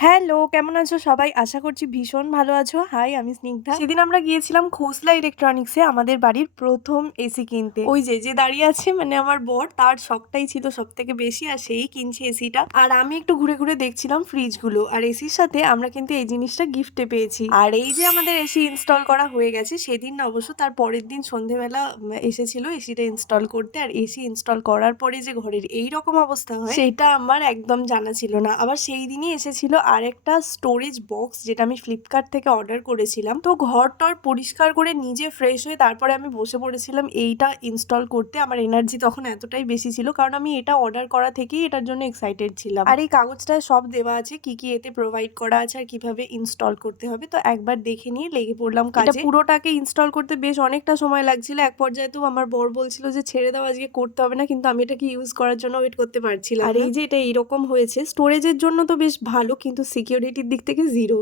Hello, কেমন আছো সবাই? আশা করছি ভীষণ ভালো আছো। হাই, আমি স্নিগ্ধা। সেদিন আমরা গিয়েছিলাম খোসলা ইলেকট্রনিক্সে আমাদের বাড়ির ১ম এসি কিনতে। ওই যে দাঁড়িয়ে আছে মানে আমার বর, তার শখটাই ছিল সবথেকে বেশি আর সেই কিনছে এসিটা। আর আমি একটু ঘুরে ঘুরে দেখছিলাম ফ্রিজগুলো। আর এসির সাথে আমরা কিন্তু এই জিনিসটা গিফটে পেয়েছি। আর এই যে আমাদের এসি ইনস্টল করা হয়ে গেছে, সেদিন না অবশ্য তার পরের দিন সন্ধ্যেবেলা এসেছিল এসিটা ইনস্টল করতে। আর এসি ইনস্টল করার পরে যে ঘরের এইরকম অবস্থা হয় সেটা আমার একদম জানা ছিল না। আবার সেই দিনই এসেছিল আরেকটা স্টোরেজ বক্স, যেটা আমি ফ্লিপকার্ট থেকে অর্ডার করেছিলাম। তো ঘর-টর পরিষ্কার করে নিজে ফ্রেশ হয়ে তারপরে আমি বসে পড়েছিলাম এইটা ইনস্টল করতে। আমার এনার্জি তখন এতটাই বেশি ছিল কারণ আমি এটা অর্ডার করা থেকেই এটার জন্য এক্সাইটেড ছিলাম। আর এই কাগজটায় সব দেওয়া আছে কি কি এতে প্রোভাইড করা আছে আর কিভাবে ইনস্টল করতে হবে। তো একবার দেখে নিয়ে লেগে পড়লাম কাজে। এটা পুরোটাকে ইনস্টল করতে বেশ অনেকটা সময় লাগছিল। এক পর্যায়ে তো আমার বর বলছিল যে ছেড়ে দাও, আজকে করতে হবে না, কিন্তু আমি এটাকে ইউজ করার জন্য ওয়েট করতে পারছিলাম। আর এই যে এটা এইরকম হয়েছে, স্টোরেজের জন্য তো বেশ ভালো, কিন্তু সিকিউরিটির দিক থেকে জিরো।